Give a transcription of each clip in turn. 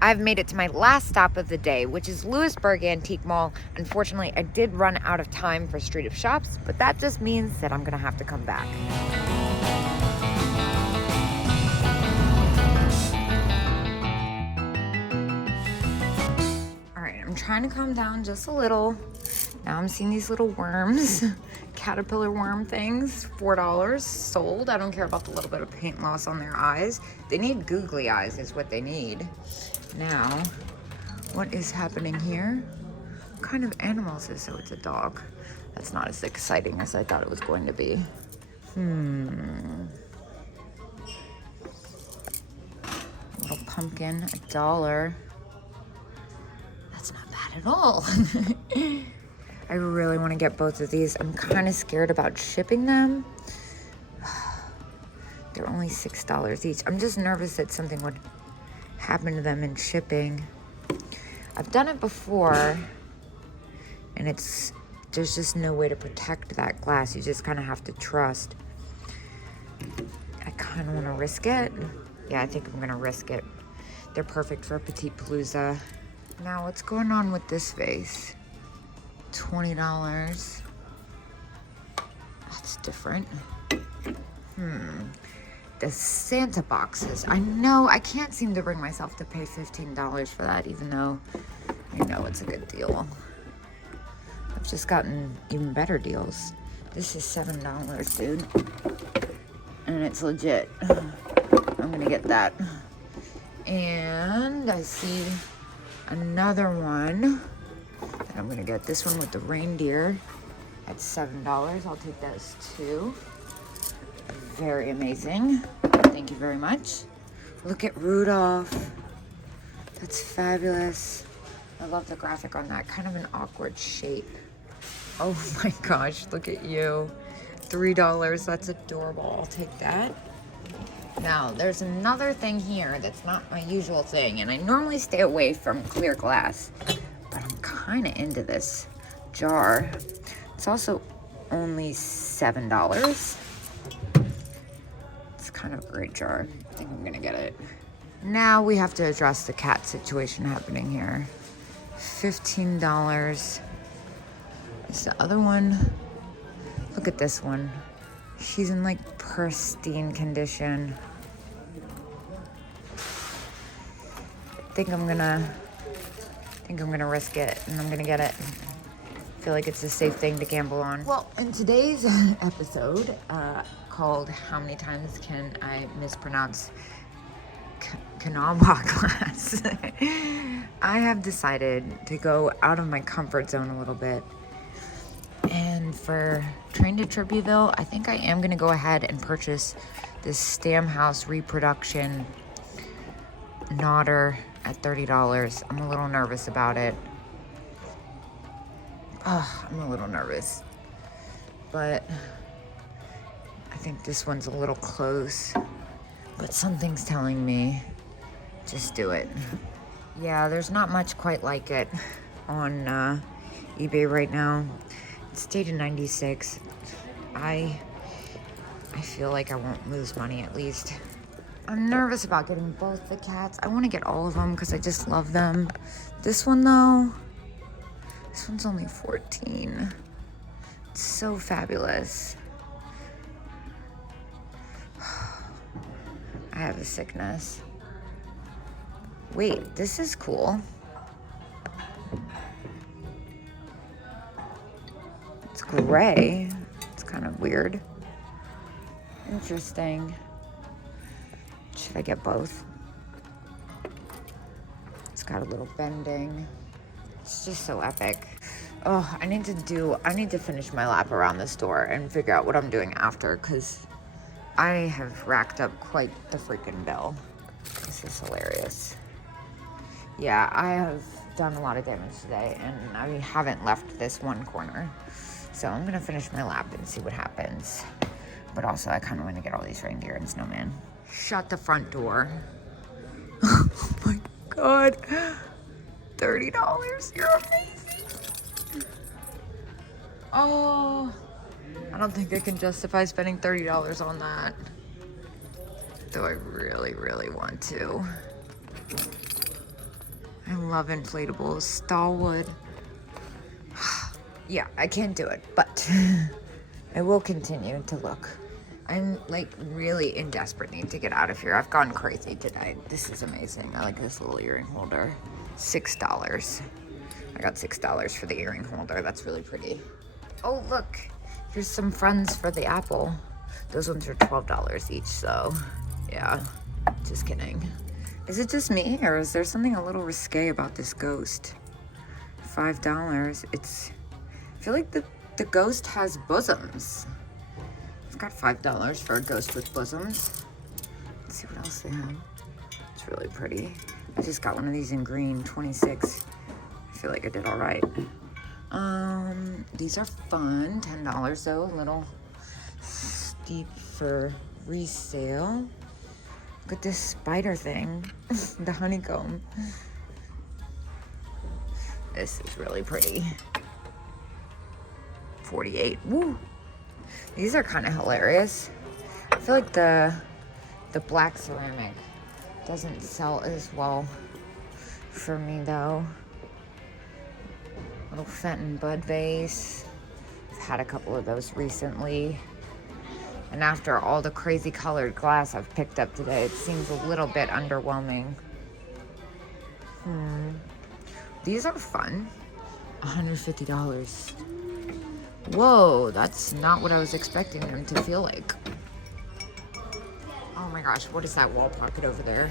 I've made it to my last stop of the day, which is Lewisburg Antique Mall. Unfortunately, I did run out of time for Street of Shops, but that just means that I'm gonna have to come back. All right, I'm trying to calm down just a little. Now I'm seeing these little worms, caterpillar worm things, $4 sold. I don't care about the little bit of paint loss on their eyes. They need googly eyes is what they need. Now, what is happening here? What kind of animals is it? So it's a dog. That's not as exciting as I thought it was going to be. Little pumpkin, $1. That's not bad at all. I really want to get both of these. I'm kind of scared about shipping them. They're only $6 each. I'm just nervous that something would happen to them in shipping. I've done it before, and there's just no way to protect that glass. You just kind of have to trust. I kind of want to risk it. Yeah, I think I'm going to risk it. They're perfect for a petite palooza. Now, what's going on with this vase? $20. That's different. The Santa boxes. I know I can't seem to bring myself to pay $15 for that, even though I know it's a good deal. I've just gotten even better deals. This is $7, dude. And it's legit. I'm gonna get that. And I see another one. I'm gonna get this one with the reindeer at $7. I'll take those too. Very amazing. Thank you very much. Look at Rudolph. That's fabulous. I love the graphic on that. Kind of an awkward shape. Oh my gosh, look at you. $3. That's adorable. I'll take that. Now, there's another thing here that's not my usual thing, and I normally stay away from clear glass. But I'm kind of into this jar. It's also only $7. It's kind of a great jar. I think I'm gonna get it. Now we have to address the cat situation happening here. $15 is the other one. Look at this one. She's in like pristine condition. I think I'm gonna risk it, and I'm gonna get it. I feel like it's a safe thing to gamble on. Well, in today's episode, called How Many Times Can I Mispronounce Kanawha Glass, I have decided to go out of my comfort zone a little bit. And for Train to Tributeville, I think I am gonna go ahead and purchase this Stamhouse reproduction nodder at $30. I'm a little nervous about it. I'm a little nervous. But I think this one's a little close. But something's telling me, just do it. Yeah, there's not much quite like it on eBay right now. It's dated 96. I feel like I won't lose money at least. I'm nervous about getting both the cats. I want to get all of them because I just love them. This one though, this one's only 14. It's so fabulous. I have a sickness. Wait, this is cool. It's gray. It's kind of weird. Interesting. Should I get both? It's got a little bending. It's just so epic. Oh, I need to finish my lap around the store and figure out what I'm doing after, because I have racked up quite the freaking bill. This is hilarious. Yeah, I have done a lot of damage today, and I haven't left this one corner. So I'm gonna finish my lap and see what happens. But also, I kind of want to get all these reindeer and snowman. Shut the front door. Oh my God. $30, you're amazing. Oh, I don't think I can justify spending $30 on that. Though I really, really want to. love inflatables. Stallwood. Yeah, I can't do it, but I will continue to look. I'm like really in desperate need to get out of here. I've gone crazy today. This is amazing. I like this little earring holder. $6. I got $6 for the earring holder. That's really pretty. Oh, look. Here's some friends for the apple. Those ones are $12 each, so yeah, just kidding. Is it just me, or is there something a little risque about this ghost? $5. I feel like the ghost has bosoms. I've got $5 for a ghost with bosoms. Let's see what else they have. It's really pretty. I just got one of these in green, 26. I feel like I did all right. These are fun, $10 though, a little steep for resale. Look at this spider thing, the honeycomb. This is really pretty. 48, woo. These are kind of hilarious. I feel like the black ceramic doesn't sell as well for me though. Little Fenton bud vase. I've had a couple of those recently. And after all the crazy colored glass I've picked up today, it seems a little bit underwhelming. These are fun. $150. Whoa, that's not what I was expecting them to feel like. Oh my gosh, what is that wall pocket over there?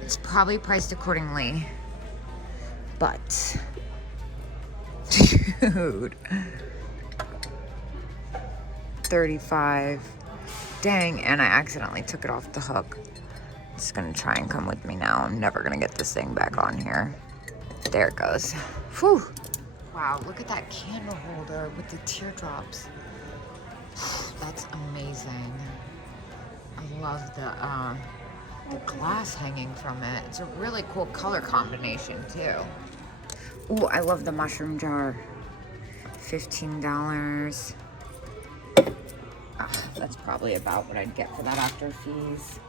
It's probably priced accordingly, but dude, 35. Dang, and I accidentally took it off the hook. It's gonna try and come with me now. I'm never gonna get this thing back on here. There it goes. Whew. Wow, look at that candle holder with the teardrops. That's amazing. I love the glass hanging from it. It's a really cool color combination too. Ooh, I love the mushroom jar. $15. That's probably about what I'd get for that after fees.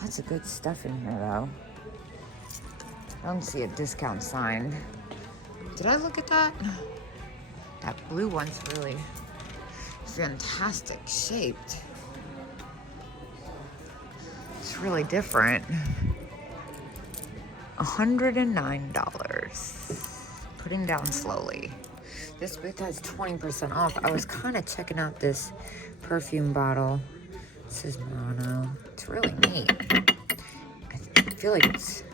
Lots of good stuff in here though. I don't see a discount sign. Did I look at that? That blue one's really fantastic shaped. It's really different. $109. Putting down slowly. This booth has 20% off. I was kind of checking out this perfume bottle. This is Murano. It's really neat. I feel like it's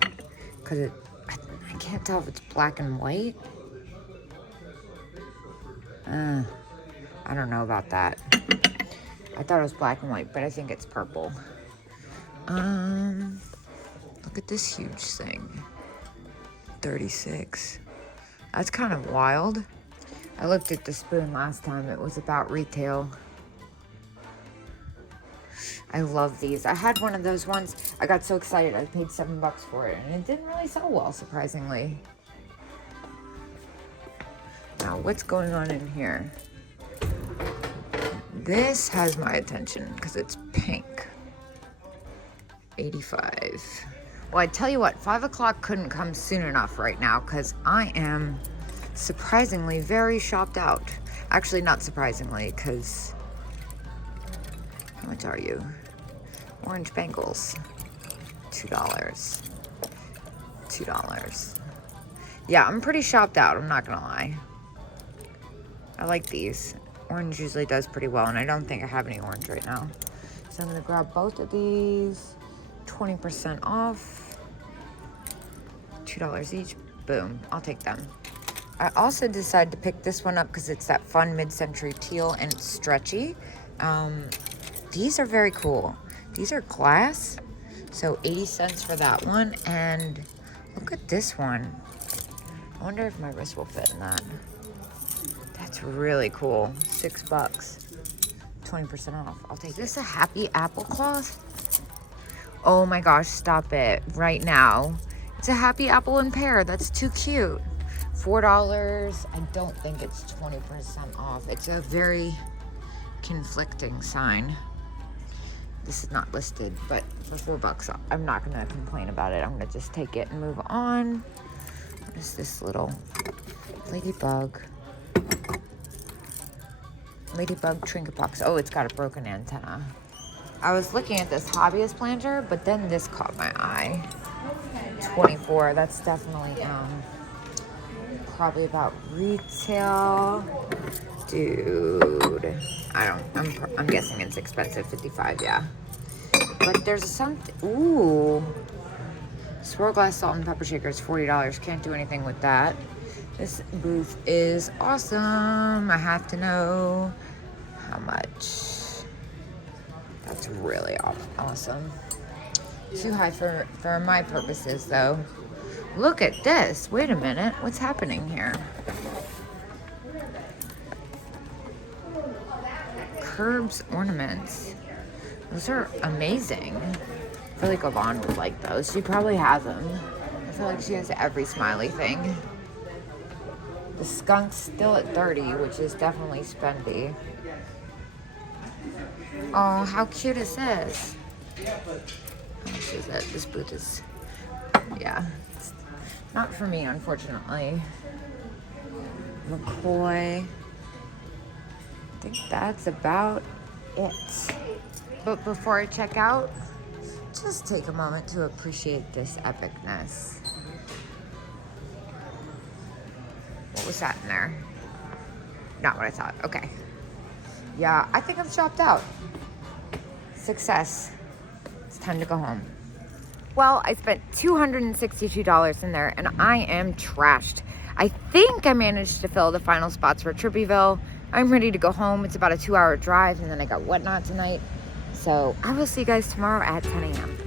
because I can't tell if it's black and white. I don't know about that. I thought it was black and white, but I think it's purple. Look at this huge thing. 36. That's kind of wild. I looked at the spoon last time. It was about retail. I love these. I had one of those once. I got so excited. I paid $7 for it, and it didn't really sell well, surprisingly. Now, what's going on in here? This has my attention because it's pink. 85. Well, I tell you what, 5 o'clock couldn't come soon enough right now because I am surprisingly very shopped out. Actually, not surprisingly, because how much are you? Orange bangles, $2. $2. Yeah, I'm pretty shopped out, I'm not gonna lie. I like these. Orange usually does pretty well, and I don't think I have any orange right now. So I'm gonna grab both of these, 20% off, $2 each. Boom, I'll take them. I also decided to pick this one up because it's that fun mid-century teal and it's stretchy. These are very cool. These are glass, so 80 cents for that one. And look at this one. I wonder if my wrist will fit in that. That's really cool. $6. 20% off. I'll take it. Is this a happy apple cloth? Oh my gosh, stop it right now. It's a happy apple and pear. That's too cute. $4. I don't think it's 20% off. It's a very conflicting sign. This is not listed, but for $4, I'm not gonna complain about it. I'm gonna just take it and move on. What is this little Ladybug trinket box? Oh, it's got a broken antenna. I was looking at this hobbyist planter, but then this caught my eye. 24, that's definitely probably about retail. Dude, I'm guessing it's expensive, 55, yeah. But there's something, ooh. Swirl glass salt and pepper shaker is $40. Can't do anything with that. This booth is awesome. I have to know how much. That's really awesome. Too high for my purposes, though. Look at this. Wait a minute. What's happening here? Curbs ornaments. Those are amazing. I feel like Yvonne would like those. She probably has them. I feel like she has every smiley thing. The skunk's still at 30, which is definitely spendy. Oh, how cute is this? How much is it? This booth is, yeah, it's not for me, unfortunately. McCoy. I think that's about it. But before I check out, just take a moment to appreciate this epicness. What was that in there? Not what I thought. Okay. Yeah, I think I'm shopped out. Success. It's time to go home. Well, I spent $262 in there, and I am trashed. I think I managed to fill the final spots for Trippyville. I'm ready to go home. It's about a 2-hour drive, and then I got whatnot tonight. So I will see you guys tomorrow at 10 a.m.